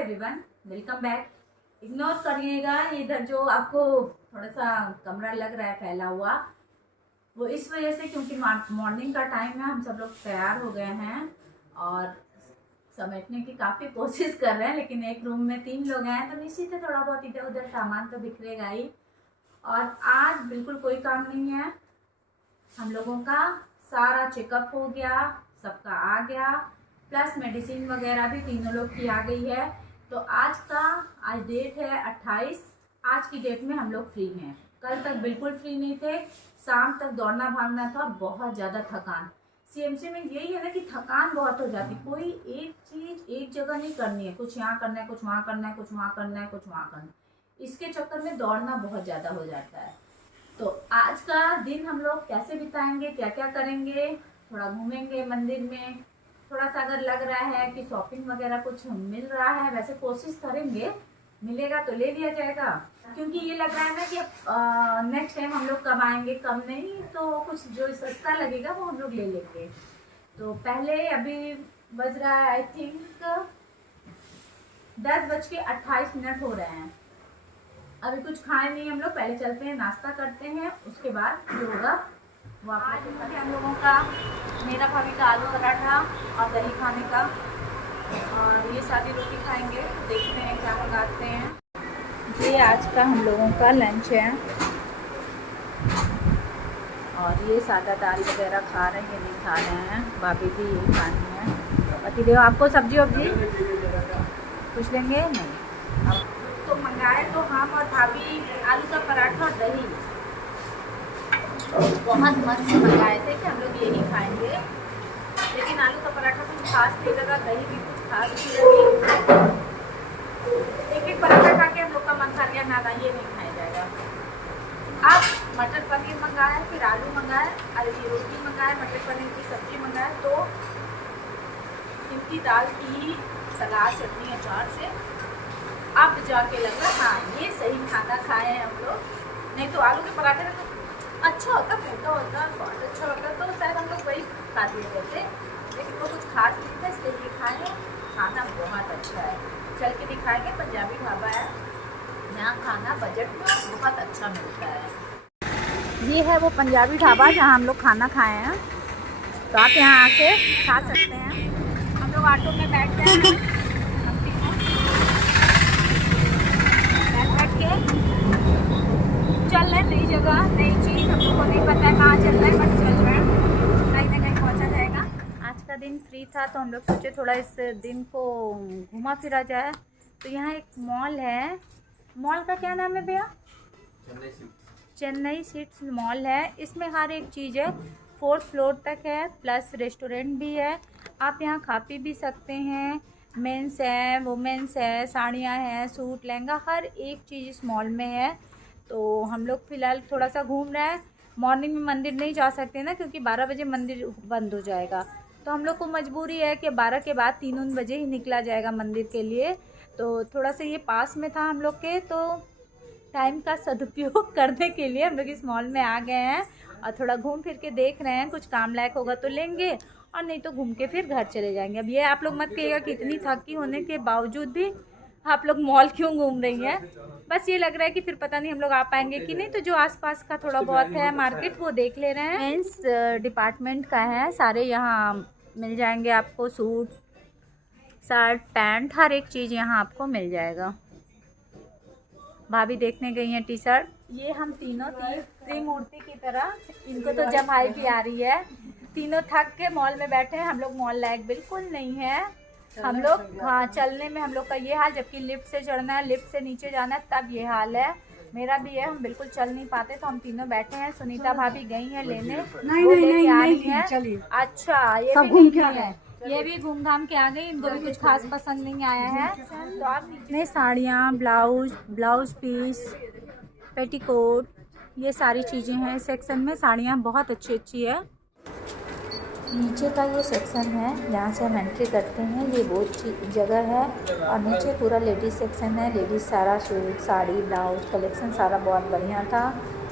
Everyone, welcome back. Ignore करिएगा इधर जो आपको थोड़ा सा कमरा लग रहा है फैला हुआ, वो इस वजह से क्योंकि मॉर्निंग का टाइम है। हम सब लोग तैयार हो गए हैं और समेटने की काफ़ी कोशिश कर रहे हैं, लेकिन एक रूम में 3 लोग हैं तो निश्चित है थोड़ा बहुत इधर उधर सामान तो बिखरेगा ही। और आज बिल्कुल कोई काम नहीं है, हम लोगों का सारा चेकअप हो गया, सबका आ गया, प्लस मेडिसिन वगैरह भी तीनों लोग की आ गई है। तो आज डेट है 28। आज की डेट में हम लोग फ्री हैं। कल तक बिल्कुल फ्री नहीं थे, शाम तक दौड़ना भागना था, बहुत ज़्यादा थकान। सीएमसी में यही है ना कि थकान बहुत हो जाती, कोई एक चीज़ एक जगह नहीं करनी है, कुछ यहाँ करना है, कुछ वहाँ करना है, कुछ वहाँ करना है, कुछ वहाँ करना है। इसके चक्कर में दौड़ना बहुत ज़्यादा हो जाता है। तो आज का दिन हम लोग कैसे बिताएंगे, क्या क्या करेंगे, थोड़ा घूमेंगे मंदिर में, थोड़ा सा अगर लग रहा है कि शॉपिंग वगैरह कुछ मिल रहा है, वैसे कोशिश करेंगे, मिलेगा तो ले लिया जाएगा। क्योंकि ये लग रहा है ना कि नेक्स्ट टाइम हम लोग कब आएंगे कब नहीं, तो कुछ जो सस्ता लगेगा वो हम लोग ले लेंगे। तो पहले अभी बज रहा है आई थिंक 10:28 हो रहे हैं। अभी कुछ खाए नहीं हम लोग, पहले चलते हैं नाश्ता करते हैं, उसके बाद जो होगा वो आप लोगों का। हम लोगों का मेरा भाभी का आलू पराठा और दही खाने का, और ये सादी रोटी खाएंगे। देखते हैं क्या मंगाते हैं। ये आज का हम लोगों का लंच है, और ये सादा दाल वगैरह खा रहे हैं, ये नहीं खा रहे हैं, भाभी भी यही खानी है। पति देव आपको सब्जी वब्जी पूछ लेंगे नहीं तो मंगाए तो हम और भाभी आलू का पराठा और दही बहुत मस्त मंगाए थे कि हम लोग यही खाएंगे। लेकिन आलू का पराठा कुछ खास नहीं लगा, दही भी कुछ खास नहीं लगी। एक पराठा खा के हम लोग का मन कर गया, ना ये नहीं खाया जाएगा। अब मटर पनीर मंगाए, फिर आलू मंगाए, और ये रोटी मंगाए, मटर पनीर की सब्जी मंगाए, तो इनकी दाल की सलाद चटनी अचार से अब जाके लग रहा हाँ ये सही खाना खाए हैं हम लोग। नहीं तो आलू के पराठे में तो अच्छा होता, मोटा होता, स्वाद अच्छा होता, तो शायद हम लोग वही खा दिए रहते, लेकिन वो कुछ खास नहीं था, इसलिए ये खाए। खाना बहुत अच्छा है, चल के दिखाएंगे। पंजाबी ढाबा है, यहाँ खाना बजट में बहुत अच्छा मिलता है। ये है वो पंजाबी ढाबा जहाँ हम लोग खाना खाए हैं, तो आप यहाँ आके खा सकते हैं। हम लोग ऑटो में बैठ गए हैं, बैठ के चल रहे हैं नई जगह, नई चीज़, हम लोग को नहीं पता है कहाँ चल रहा है, बस चल रहे हैं, कहीं ना कहीं पहुँचा जाएगा। आज का दिन फ्री था तो हम लोग सोचे थोड़ा इस दिन को घुमा फिरा जाए। तो यहाँ एक मॉल है, मॉल का क्या नाम है भैया? चेन्नई सिट्स मॉल है। इसमें हर एक चीज़ है, 4th फ्लोर तक है, प्लस रेस्टोरेंट भी है। आप यहाँ खा पी भी सकते हैं। मेंस है, वुमेंस है, साड़ियाँ हैं, सूट लहंगा, हर एक चीज़ इस मॉल में है। तो हम लोग फ़िलहाल थोड़ा सा घूम रहे हैं। मॉर्निंग में मंदिर नहीं जा सकते ना, क्योंकि 12 बजे मंदिर बंद हो जाएगा, तो हम लोग को मजबूरी है कि 12 के बाद 3 बजे ही निकला जाएगा मंदिर के लिए। तो थोड़ा सा ये पास में था हम लोग के, तो टाइम का सदुपयोग करने के लिए हम लोग इस मॉल में आ गए हैं और थोड़ा घूम फिर के देख रहे हैं। कुछ काम लायक होगा तो लेंगे, और नहीं तो घूम के फिर घर चले जाएंगे। अब ये आप लोग मत कहिएगा कि इतनी थकी होने के बावजूद भी आप लोग मॉल क्यों घूम रही हैं। बस ये लग रहा है कि फिर पता नहीं हम लोग आ पाएंगे कि नहीं, तो जो आसपास का थोड़ा बहुत है मार्केट वो देख ले रहे हैं। मेंस डिपार्टमेंट का है, सारे यहाँ मिल जाएंगे आपको, सूट, शर्ट, पैंट, हर एक चीज़ यहाँ आपको मिल जाएगा। भाभी देखने गई हैं टी शर्ट। ये हम तीनों त्रिमूर्ति की तरह, इनको तो जमाई भी आ रही है, तीनों थक के मॉल में बैठे हैं। हम लोग मॉल लायक बिल्कुल नहीं है, हम लोग हाँ चलने में हम लोग का ये हाल, जबकि लिफ्ट से चढ़ना है, लिफ्ट से नीचे जाना है, तब ये हाल है। मेरा भी है, हम बिल्कुल चल नहीं पाते, तो हम तीनों बैठे हैं। सुनीता भाभी गई हैं लेने, नहीं, अच्छा ये सब घूम के है, ये भी घूम घाम के आ गई, इनको भी कुछ खास पसंद नहीं आया है। तो आप इतने साड़ियाँ, ब्लाउज पीस, पेटीकोट, ये सारी चीज़ें हैं इस सेक्शन में। साड़ियाँ बहुत अच्छी अच्छी है। नीचे का ये सेक्शन है, जहाँ से हम एंट्री करते हैं, ये वो जगह है। और नीचे पूरा लेडीज़ सेक्शन है, लेडीज़ सारा सूट, साड़ी, ब्लाउज कलेक्शन सारा बहुत बढ़िया था।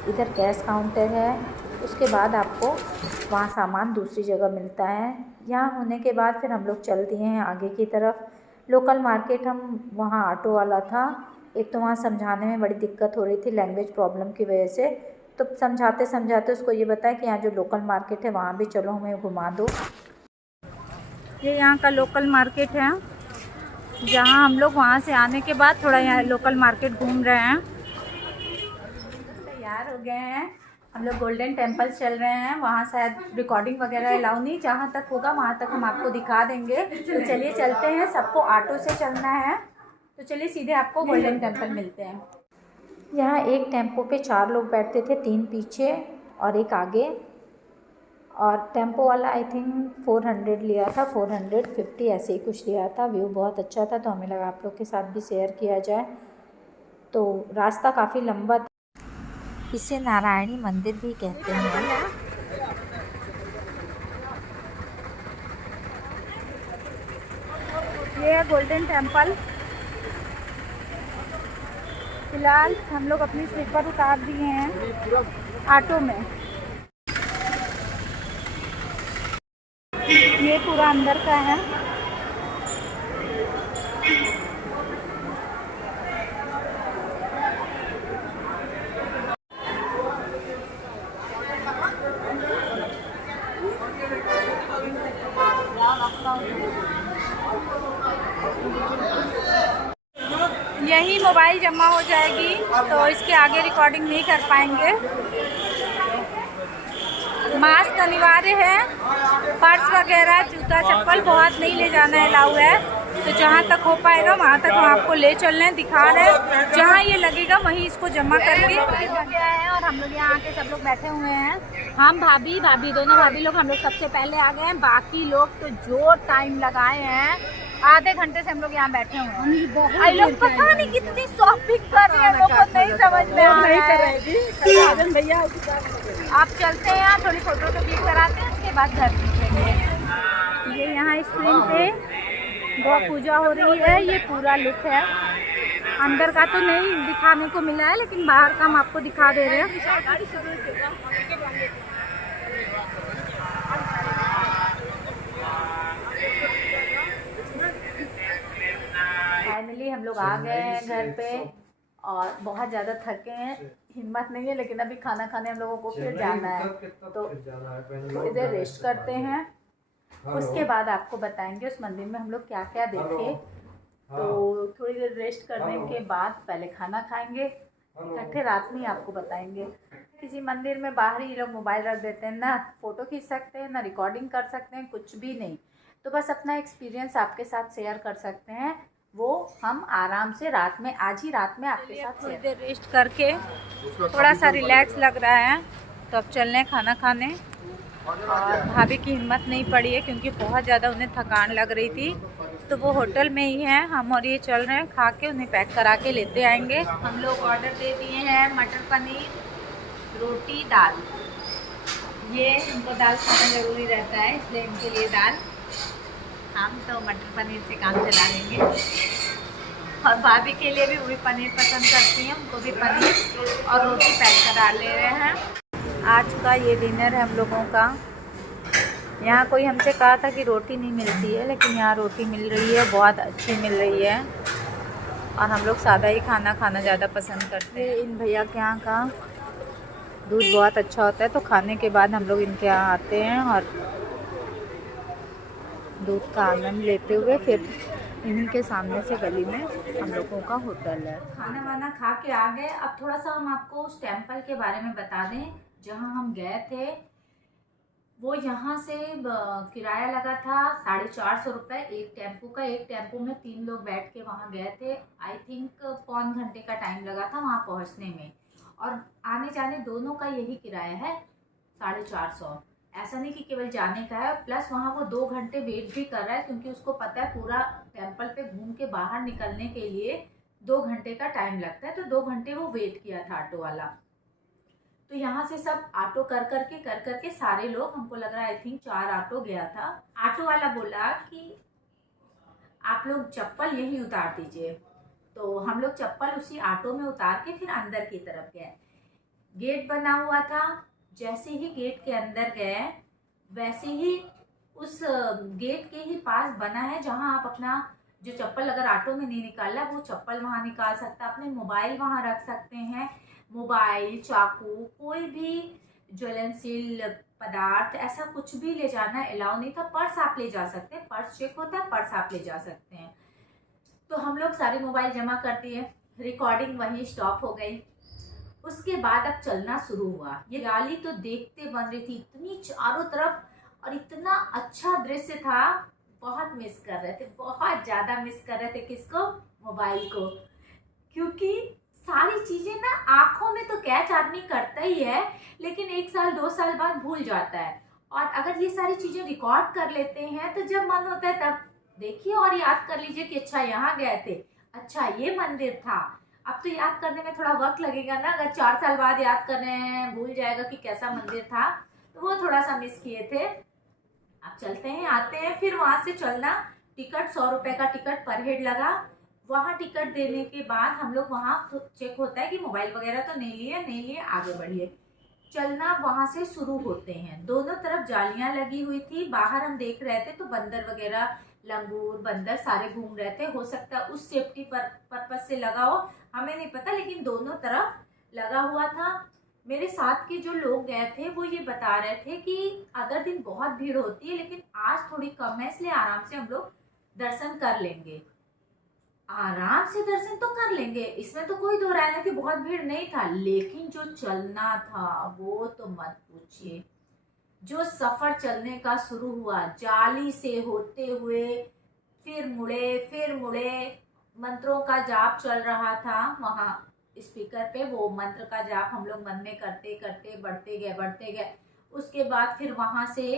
इधर कैश काउंटर है, उसके बाद आपको वहाँ सामान दूसरी जगह मिलता है। यहाँ होने के बाद फिर हम लोग चल दिए हैं आगे की तरफ। लोकल मार्केट हम वहाँ ऑटो वाला था, एक तो वहाँ समझाने में बड़ी दिक्कत हो रही थी लैंग्वेज प्रॉब्लम की वजह से, तो समझाते समझाते उसको ये बताया कि यहाँ जो लोकल मार्केट है वहाँ भी चलो हमें घुमा दो। ये यहाँ का लोकल मार्केट है, जहाँ हम लोग वहाँ से आने के बाद थोड़ा यहाँ लोकल मार्केट घूम रहे हैं। तैयार हो गए हैं हम लोग, गोल्डन टेम्पल चल रहे हैं। वहाँ शायद रिकॉर्डिंग वगैरह अलाउ नहीं, जहाँ तक होगा वहाँ तक हम आपको दिखा देंगे। तो चलिए चलते हैं, सबको ऑटो से चलना है, तो चलिए सीधे आपको गोल्डन टेम्पल मिलते हैं। यहाँ एक टेम्पो पे 4 लोग बैठते थे, 3 पीछे और एक आगे, और टेम्पो वाला आई थिंक 400 लिया था, 450 ऐसे ही कुछ लिया था। व्यू बहुत अच्छा था तो हमें लगा आप लोग के साथ भी शेयर किया जाए। तो रास्ता काफ़ी लंबा था, इसे नारायणी मंदिर भी कहते हैं। ये है गोल्डन टेम्पल। फिलहाल हम लोग अपनी स्लीपर उतार दिए हैं ऑटो में। ये पूरा अंदर का है। यही मोबाइल जमा हो जाएगी तो इसके आगे रिकॉर्डिंग नहीं कर पाएंगे। मास्क अनिवार्य है, पर्स वगैरह जूता चप्पल बहुत नहीं ले जाना अलाउ है, तो जहाँ तक हो पाएगा वहाँ तक हम आपको ले चल रहे हैं, दिखा रहे हैं। जहाँ ये लगेगा वहीं इसको जमा करके हो गया है। और हम लोग यहाँ आके सब लोग बैठे हुए हैं, हम भाभी दोनों भाभी लोग हम लोग सबसे पहले आ गए हैं। बाकी लोग तो जो टाइम लगाए हैं, आधे घंटे से हम लोग यहाँ बैठे हुए हैं। लोग पता नहीं कितनी शॉपिंग कर रहे हैं, लोगों को नहीं समझ में आ रहा है। भैया आप चलते हैं, यहाँ थोड़ी फोटो तो क्लिक कराते हैं, उसके बाद घर निकलेंगे। ये यहाँ स्क्रीन पे गौ पूजा हो रही है, ये पूरा लुक है। अंदर का तो नहीं दिखाने को मिला है, लेकिन बाहर का हम आपको दिखा दे रहे हैं। फाइनली हम लोग आ गए हैं घर पे और बहुत ज़्यादा थके हैं, हिम्मत नहीं है, लेकिन अभी खाना खाने हम लोगों को फिर जाना है, तो थोड़ी देर रेस्ट करते हैं। उसके बाद आपको बताएंगे उस मंदिर में हम लोग क्या क्या देखे। तो थोड़ी देर रेस्ट करने के बाद पहले खाना खाएंगे, इकट्ठे रात में ही आपको बताएंगे। किसी मंदिर में बाहर ही लोग मोबाइल रख देते हैं, ना फ़ोटो खींच सकते हैं ना रिकॉर्डिंग कर सकते हैं, कुछ भी नहीं। तो बस अपना एक्सपीरियंस आपके साथ शेयर कर सकते हैं, वो हम आराम से रात में, आज ही रात में आपके साथ थोड़ी देर रेस्ट करके थोड़ा सा रिलैक्स लग रहा है, तो अब चल रहे हैं खाना खाने। और भाभी की हिम्मत नहीं पड़ी है क्योंकि बहुत ज़्यादा उन्हें थकान लग रही थी, तो वो होटल में ही हैं। हम और ये चल रहे हैं, खा के उन्हें पैक करा के लेते आएंगे। हम लोग ऑर्डर दे दिए हैं मटर पनीर, रोटी, दाल। ये इनको दाल खाना ज़रूरी रहता है, इसलिए इनके लिए दाल। हम तो मटर पनीर से काम चला लेंगे। और भाभी के लिए भी वही पनीर पसंद करती हैं, उनको भी पनीर और रोटी पैक करा ले रहे हैं। आज का ये डिनर है हम लोगों का। यहाँ कोई हमसे कहा था कि रोटी नहीं मिलती है, लेकिन यहाँ रोटी मिल रही है, बहुत अच्छी मिल रही है। और हम लोग सादा ही खाना खाना ज़्यादा पसंद करते हैं। इन भैया के यहाँ का दूध बहुत अच्छा होता है, तो खाने के बाद हम लोग इनके यहाँ आते हैं और दूध का आनंद लेते हुए फिर इन्हीं के सामने से गली में हम लोगों का होटल है। खाना वाना खा के आ गए। अब थोड़ा सा हम आपको उस टेम्पल के बारे में बता दें जहाँ हम गए थे। वो यहाँ से किराया लगा था 450 रुपये एक टेम्पो का। एक टेम्पो में 3 लोग बैठ के वहाँ गए थे। आई थिंक पौन घंटे का टाइम लगा था वहाँ पहुँचने में, और आने जाने दोनों का यही किराया है 450। ऐसा नहीं कि केवल जाने का है, प्लस वहाँ वो 2 घंटे वेट भी कर रहा है, क्योंकि उसको पता है पूरा टेम्पल पे घूम के बाहर निकलने के लिए 2 घंटे का टाइम लगता है, तो 2 घंटे वो वेट किया था ऑटो वाला। तो यहाँ से सब ऑटो कर करके सारे लोग, हमको लग रहा है आई थिंक 4 ऑटो गया था। ऑटो वाला बोला कि आप लोग चप्पल यहीं उतार दीजिए, तो हम लोग चप्पल उसी ऑटो में उतार के फिर अंदर की तरफ गए। गेट बना हुआ था, जैसे ही गेट के अंदर गए वैसे ही उस गेट के ही पास बना है जहां आप अपना जो चप्पल अगर ऑटो में नहीं निकाला वो चप्पल वहाँ निकाल सकता है, अपने मोबाइल वहाँ रख सकते हैं। मोबाइल, चाकू, कोई भी ज्वलनशील पदार्थ ऐसा कुछ भी ले जाना अलाउ नहीं था। पर्स आप ले जा सकते हैं, पर्स चेक होता है, पर्स आप ले जा सकते हैं। तो हम लोग सारे मोबाइल जमा कर दिए, रिकॉर्डिंग वहीं स्टॉप हो गई। उसके बाद अब चलना शुरू हुआ। ये गाली तो देखते बन रही थी, इतनी चारों तरफ, और इतना अच्छा दृश्य था। बहुत मिस कर रहे थे, बहुत ज़्यादा मिस कर रहे थे। किसको? मोबाइल को। क्योंकि सारी चीज़ें ना आँखों में तो कैच आदमी करता ही है, लेकिन 1 साल 2 साल बाद भूल जाता है। और अगर ये सारी चीज़ें रिकॉर्ड कर लेते हैं तो जब मन होता है तब देखिए और याद कर लीजिए कि अच्छा यहाँ गए थे, अच्छा ये मंदिर था। अब तो याद करने में थोड़ा वक्त लगेगा ना, अगर 4 साल बाद याद कर रहे हैं, भूल जाएगा कि कैसा मंदिर था, तो वो थोड़ा सा मिस किए थे। अब चलते हैं, आते हैं, फिर वहाँ से चलना। टिकट 100 रुपये का टिकट पर हेड लगा। वहाँ टिकट देने के बाद हम लोग वहाँ चेक होता है कि मोबाइल वगैरह तो नहीं लिए, आगे बढ़िए। चलना वहाँ से शुरू होते हैं। दोनों तरफ जालियां लगी हुई थी, बाहर हम देख रहे थे तो बंदर वगैरह, लंगूर, बंदर सारे घूम रहे थे। हो सकता है उस सेफ्टी पर्पज से लगा हो, हमें नहीं पता, लेकिन दोनों तरफ लगा हुआ था। मेरे साथ के जो लोग गए थे वो ये बता रहे थे कि अदर दिन बहुत भीड़ होती है, लेकिन आज थोड़ी कम है, इसलिए आराम से हम लोग दर्शन कर लेंगे। आराम से दर्शन तो कर लेंगे, इसमें तो कोई दो राय नहीं थी, बहुत भीड़ नहीं था। लेकिन जो चलना था वो तो मत पूछिए। जो सफर चलने का शुरू हुआ, जाली से होते हुए, फिर मुड़े, मंत्रों का जाप चल रहा था वहाँ स्पीकर पे। वो मंत्र का जाप हम लोग मन में करते करते बढ़ते गए। उसके बाद फिर वहाँ से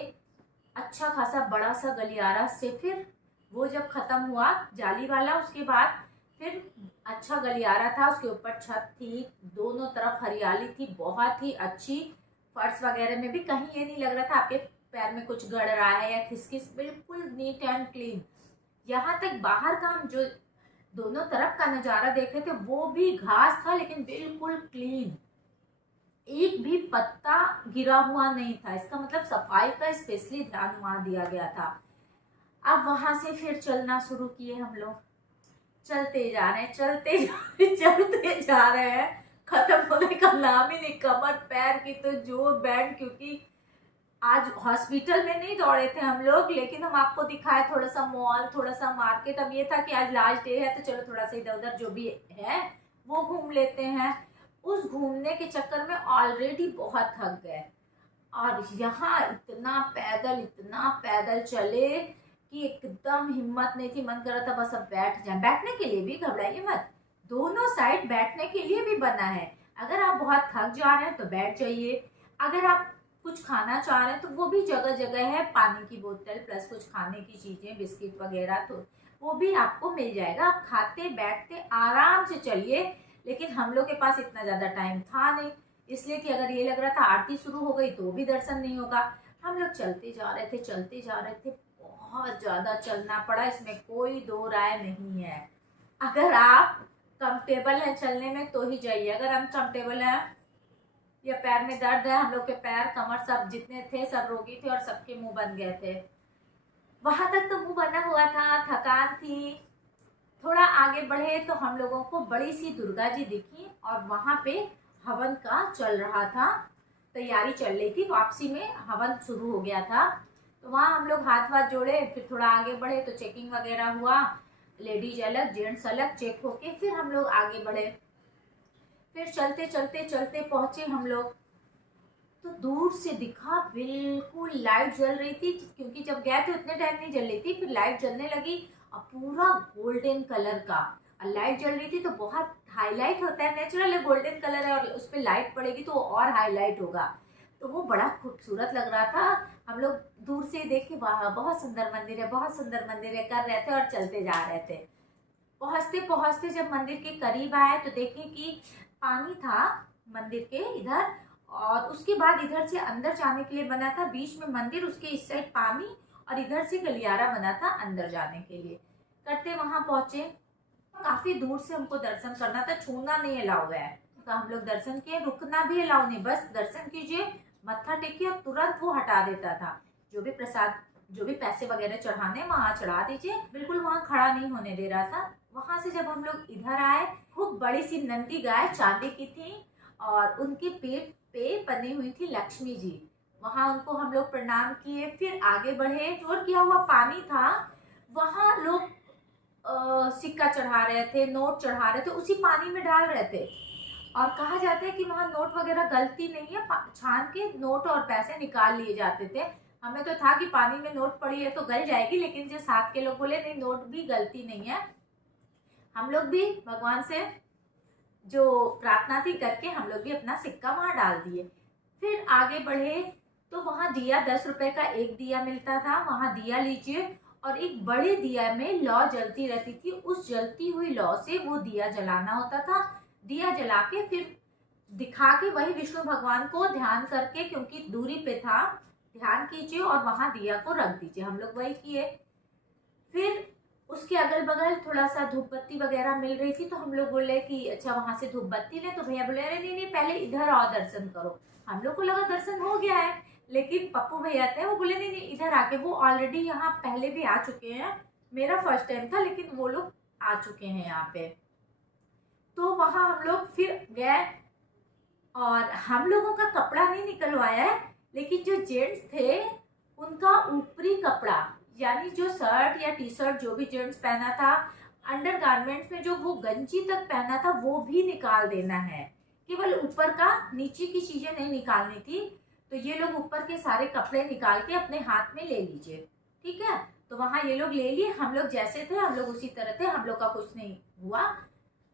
अच्छा खासा बड़ा सा गलियारा से फिर वो जब खत्म हुआ जाली वाला, उसके बाद फिर अच्छा गलियारा था, उसके ऊपर छत थी, दोनों तरफ हरियाली थी बहुत ही अच्छी। फर्श वगैरह में भी कहीं ये नहीं लग रहा था आपके पैर में कुछ गड़ रहा है या खिसखिस, बिल्कुल नीट एंड क्लीन। यहाँ तक बाहर का हम जो दोनों तरफ का नज़ारा देख रहे थे वो भी घास था, लेकिन बिल्कुल क्लीन, एक भी पत्ता गिरा हुआ नहीं था। इसका मतलब सफाई का स्पेशली ध्यान वहाँ दिया गया था। अब वहां से फिर चलना शुरू किए हम लोग। चलते जा रहे हैं, चलते जा रहे हैं, खत्म होने का नाम ही नहीं। कमर पैर की तो जो बैंड, क्योंकि आज हॉस्पिटल में नहीं दौड़े थे हम लोग, लेकिन हम आपको दिखाए थोड़ा सा मॉल, थोड़ा सा मार्केट। अब ये था कि आज लास्ट डे है तो चलो थोड़ा सा इधर उधर जो भी है वो घूम लेते हैं। उस घूमने के चक्कर में ऑलरेडी बहुत थक गए, और यहाँ इतना पैदल चले कि एकदम हिम्मत नहीं थी। मन कर रहा था बस अब बैठ जाए। बैठने के लिए भी घबराइए मत, दोनों साइड बैठने के लिए भी बना है। अगर आप बहुत थक जा रहे हैं तो बैठ जाइए, अगर आप कुछ खाना चाह रहे हैं तो वो भी जगह जगह है, पानी की बोतल प्लस कुछ खाने की चीज़ें, बिस्किट वगैरह, तो वो भी आपको मिल जाएगा। आप खाते बैठते आराम से चलिए। लेकिन हम लोग के पास इतना ज़्यादा टाइम था नहीं, इसलिए कि अगर ये लग रहा था आरती शुरू हो गई तो भी दर्शन नहीं होगा। हम लोग चलते जा रहे थे, बहुत ज़्यादा चलना पड़ा, इसमें कोई दो राय नहीं है। अगर आप कंफर्टेबल हैं चलने में तो ही जाइए, अगर हम कंफर्टेबल हैं या पैर में दर्द है, हम लोग के पैर कमर सब जितने थे सब रोगी थे और सबके मुंह बन गए थे। वहां तक तो मुंह बना हुआ था, थकान थी। थोड़ा आगे बढ़े तो हम लोगों को बड़ी सी दुर्गा जी दिखी, और वहां पे हवन का चल रहा था, तैयारी चल रही थी, वापसी में हवन शुरू हो गया था। तो वहाँ हम लोग हाथ वाथ जोड़े, फिर थोड़ा आगे बढ़े तो चेकिंग वगैरह हुआ, लेडीज अलग जेंट्स अलग चेक होके फिर हम लोग आगे बढ़े। फिर चलते पहुँचे हम लोग, तो दूर से दिखा बिल्कुल लाइट जल रही थी, क्योंकि जब गए थे उतने टाइम नहीं जल रही थी, फिर लाइट जलने लगी और पूरा गोल्डन कलर का लाइट जल रही थी। तो बहुत हाईलाइट होता है, नेचुरल है, गोल्डन कलर है, और उस पर लाइट पड़ेगी तो और हाईलाइट होगा। तो वो बड़ा खूबसूरत लग रहा था। हम लोग दूर से देख के वाह बहुत सुंदर मंदिर है, बहुत सुंदर मंदिर है कर रहे थे और चलते जा रहे थे। पहुँचते पहुँचते जब मंदिर के करीब आए तो देखें कि पानी था मंदिर के इधर, और उसके बाद इधर से अंदर जाने के लिए बना था, बीच में मंदिर, उसके इस साइड पानी, और इधर से गलियारा बना था अंदर जाने के लिए। करते वहां पहुंचे, काफी दूर से हमको दर्शन करना था, छूना नहीं अलाउ है। तो हम लोग दर्शन किए, रुकना भी अलाउ नहीं, बस दर्शन कीजिए, मत्था टेकिए और तुरंत वो हटा देता था। जो भी प्रसाद जो भी पैसे वगैरह चढ़ाने वहाँ चढ़ा दीजिए, बिल्कुल वहाँ खड़ा नहीं होने दे रहा था। वहाँ से जब हम लोग इधर आए, खूब बड़ी सी नंदी गाय चांदी की थी और उनके पेट पे बनी हुई थी लक्ष्मी जी। वहाँ उनको हम लोग प्रणाम किए, फिर आगे बढ़े। स्टोर किया हुआ पानी था, वहाँ लोग सिक्का चढ़ा रहे थे, नोट चढ़ा रहे थे, उसी पानी में डाल रहे थे। और कहा जाता है कि वहाँ नोट वगैरह गलती नहीं है, छान के नोट और पैसे निकाल लिए जाते थे। हमें तो था कि पानी में नोट पड़ी है तो गल जाएगी, लेकिन जो साथ के लोग बोले नहीं, नोट भी गलती नहीं है। हम लोग भी भगवान से जो प्रार्थना थी करके हम लोग भी अपना सिक्का वहाँ डाल दिए। फिर आगे बढ़े तो वहाँ दिया 10 रुपए का एक दिया मिलता था, वहाँ दिया लीजिए। और एक बड़े दिया में लौ जलती रहती थी, उस जलती हुई लौ से वो दिया जलाना होता था। दिया जला के फिर दिखा के वही विष्णु भगवान को ध्यान करके, क्योंकि दूरी पे था, ध्यान कीजिए और वहां दिया को रख दीजिए। हम लोग वही किए। फिर उसके अगल बगल थोड़ा सा धूप बत्ती वगैरह मिल रही थी, तो हम लोग बोले कि अच्छा वहां से धूप बत्ती ले। तो भैया बोले अरे नहीं नहीं, पहले इधर आओ दर्शन करो। हम लोग को लगा दर्शन हो गया है, लेकिन पप्पू भैया थे, वो बोले नहीं नहीं इधर आके, वो ऑलरेडी यहाँ पहले भी आ चुके हैं। मेरा फर्स्ट टाइम था, लेकिन वो लोग आ चुके हैं यहाँ पे। तो वहां हम लोग फिर गए और हम लोगों का कपड़ा नहीं निकलवाया है, लेकिन जो जेंट्स थे उनका ऊपरी कपड़ा, यानी जो शर्ट या टी शर्ट जो भी जेंट्स पहना था, अंडर गारमेंट्स में जो वो गंजी तक पहना था, वो भी निकाल देना है। केवल ऊपर का, नीचे की चीजें नहीं निकालनी थी। तो ये लोग ऊपर के सारे कपड़े निकाल के अपने हाथ में ले लीजिए, ठीक है। तो वहां ये लोग ले लिए, हम लोग जैसे थे हम लोग उसी तरह थे, हम लोग का कुछ नहीं हुआ।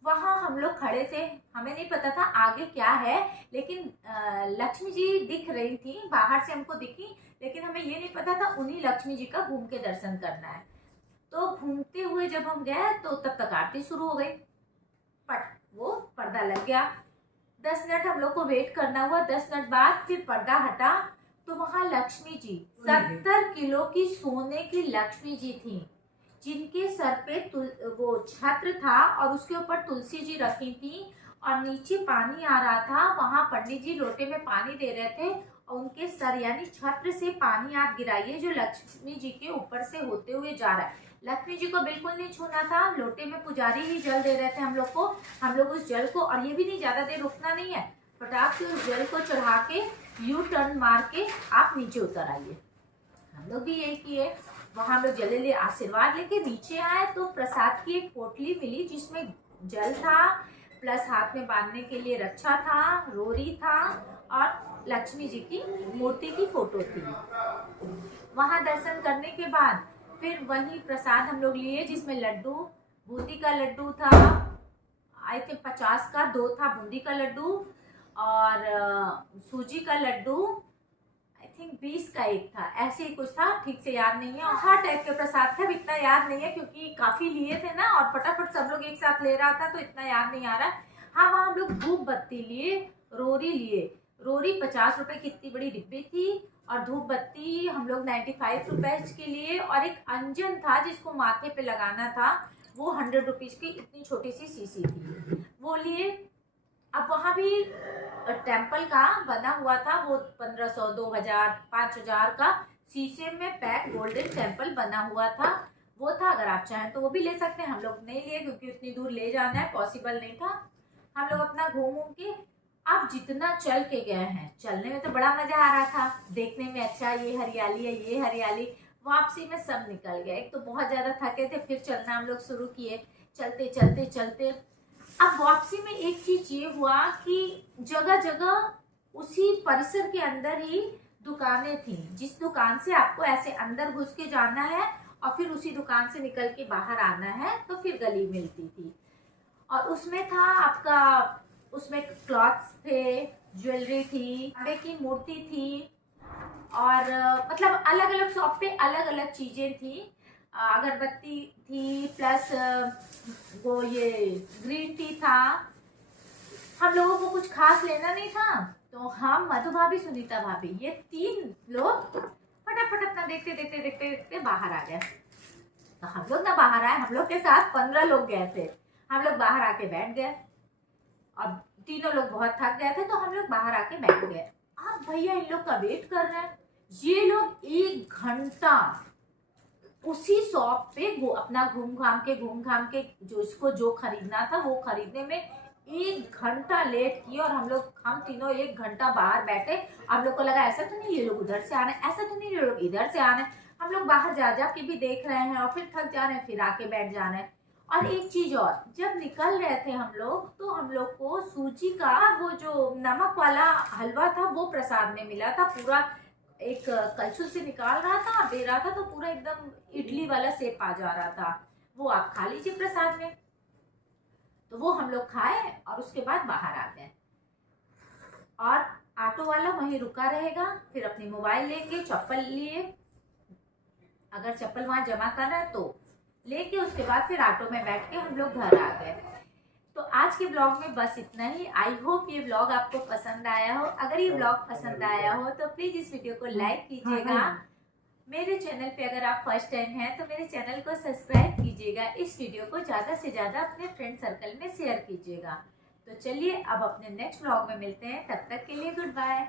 वहां हम लोग खड़े थे, हमें नहीं पता था आगे क्या है, लेकिन लक्ष्मी जी दिख रही थी, बाहर से हमको दिखी, लेकिन हमें ये नहीं पता था उन्हीं लक्ष्मी जी का घूम के दर्शन करना है। तो घूमते हुए जब हम गए तो तब तक आरती शुरू हो गई, पट वो पर्दा लग गया। 10 मिनट हम लोग को वेट करना हुआ। 10 मिनट बाद फिर पर्दा हटा तो वहां लक्ष्मी जी, 70 किलो की सोने की लक्ष्मी जी थी, जिनके सर पे वो छत्र था और उसके ऊपर तुलसी जी रखी थी और नीचे पानी आ रहा था। वहां पंडित जी लोटे में पानी दे रहे थे और उनके सर यानी छत्र से पानी आप गिराइए जो लक्ष्मी जी के ऊपर से होते हुए जा रहा है। लक्ष्मी जी को बिल्कुल नहीं छूना था, लोटे में पुजारी ही जल दे रहे थे हम लोग को। हम लोग उस जल को, और ये भी नहीं ज्यादा देर रुकना नहीं है, फटाक से उस जल को चढ़ा के यू टर्न मार के आप नीचे उतर आइए। हम लोग भी यही किए। वहां लोग जल्दी ले आशीर्वाद लेके नीचे आए तो प्रसाद की एक पोटली मिली जिसमें जल था, प्लस हाथ में बांधने के लिए रक्षा था, रोरी था और लक्ष्मी जी की मूर्ति की फोटो थी। वहां दर्शन करने के बाद फिर वही प्रसाद हम लोग लिए, जिसमें लड्डू, बूंदी का लड्डू था, आई थिंक 50 का 2 था बूंदी का लड्डू, और सूजी का लड्डू आई थिंक 20 का एक था, ऐसे ही कुछ था, ठीक से याद नहीं है। और हर टाइप के प्रसाद थे, इतना याद नहीं है क्योंकि काफी लिए थे ना और फटाफट सब लोग एक साथ ले रहा था, तो इतना याद नहीं आ रहा। हाँ, वहाँ हम लोग धूप बत्ती लिए, रोरी लिए। रोरी 50 रुपए की इतनी बड़ी डिब्बी थी और धूप बत्ती हम लोग 95 रुपीज के लिए, और एक अंजन था जिसको माथे पे लगाना था, वो 100 रुपीज की इतनी छोटी सी शीशी थी, वो लिए। अब वहाँ भी टेम्पल का बना हुआ था, वो 1500, 2000, 5000 का शीशे में पैक गोल्डन टेम्पल बना हुआ था, वो था। अगर आप चाहें तो वो भी ले सकते हैं, हम लोग नहीं लिए क्योंकि उतनी दूर ले जाना है, पॉसिबल नहीं था। हम लोग अपना घूम के, अब जितना चल के गए हैं, चलने में तो बड़ा मजा आ रहा था, देखने में अच्छा, ये हरियाली है, ये हरियाली, वापसी में सब निकल गया। एक तो बहुत ज्यादा थके थे, फिर चलना हम लोग शुरू किए, चलते चलते चलते। अब वापसी में एक चीज ये हुआ कि जगह जगह उसी परिसर के अंदर ही दुकानें थी, जिस दुकान से आपको ऐसे अंदर घुस के जाना है और फिर उसी दुकान से निकल के बाहर आना है, तो फिर गली मिलती थी। और उसमें था आपका, उसमें क्लॉथ्स थे, ज्वेलरी थी, तांबे की मूर्ति थी, और मतलब अलग अलग शॉप पे अलग अलग चीजें थी। अगरबत्ती थी, प्लस वो ये ग्रीन टी था। हम लोगों को कुछ खास लेना नहीं था, तो हम, मधु भाभी, सुनीता भाभी, ये 3 लोग फटाफट अपना देखते देखते देखते देखते बाहर आ गए। तो हम लोग ना बाहर आए, हम लोग के साथ 15 लोग गए थे। हम लोग बाहर आके बैठ गए, अब तीनों लोग बहुत थक गए थे, तो हम लोग बाहर आके बैठ गए। अब भैया इन लोग का वेट कर रहे हैं ये लोग 1 घंटा उसी शॉप पे अपना घूम घाम के जो इसको जो खरीदना था वो खरीदने में 1 घंटा लेट किया। और हम तीनों 1 घंटा बाहर बैठे। हम लोग को लगा ऐसा तो नहीं ये लोग उधर से आ रहे हैं, ऐसा तो नहीं ये लोग इधर से आ रहे हैं। हम लोग बाहर जा जा के भी देख रहे हैं और फिर थक जा रहे हैं, फिर आके बैठ जा रहे हैं। और एक चीज और, जब निकल रहे थे हम लोग तो हम लोग को सूजी का वो जो नमक वाला हलवा था वो प्रसाद में मिला था। पूरा एक कलछुल से निकाल रहा था, दे रहा था, तो पूरा एकदम इडली वाला शेप आ जा रहा था। वो आप खा लीजिए प्रसाद में। तो वो हम लोग खाए और उसके बाद बाहर आ गए। और ऑटो वाला वहीं रुका रहेगा, फिर अपनी मोबाइल लेंगे, चप्पल लिए, अगर चप्पल वहां जमा करना है तो लेके उसके बाद फिर ऑटो में बैठ के हम लोग घर आ गए। तो आज के ब्लॉग में बस इतना ही। आई होप ये ब्लॉग आपको पसंद आया हो। अगर ये ब्लॉग पसंद आया हो तो प्लीज इस वीडियो को लाइक कीजिएगा। मेरे चैनल पे अगर आप फर्स्ट टाइम हैं तो मेरे चैनल को सब्सक्राइब कीजिएगा। इस वीडियो को ज़्यादा से ज़्यादा अपने फ्रेंड सर्कल में शेयर कीजिएगा। तो चलिए अब अपने नेक्स्ट ब्लॉग में मिलते हैं, तब तक के लिए गुड बाय।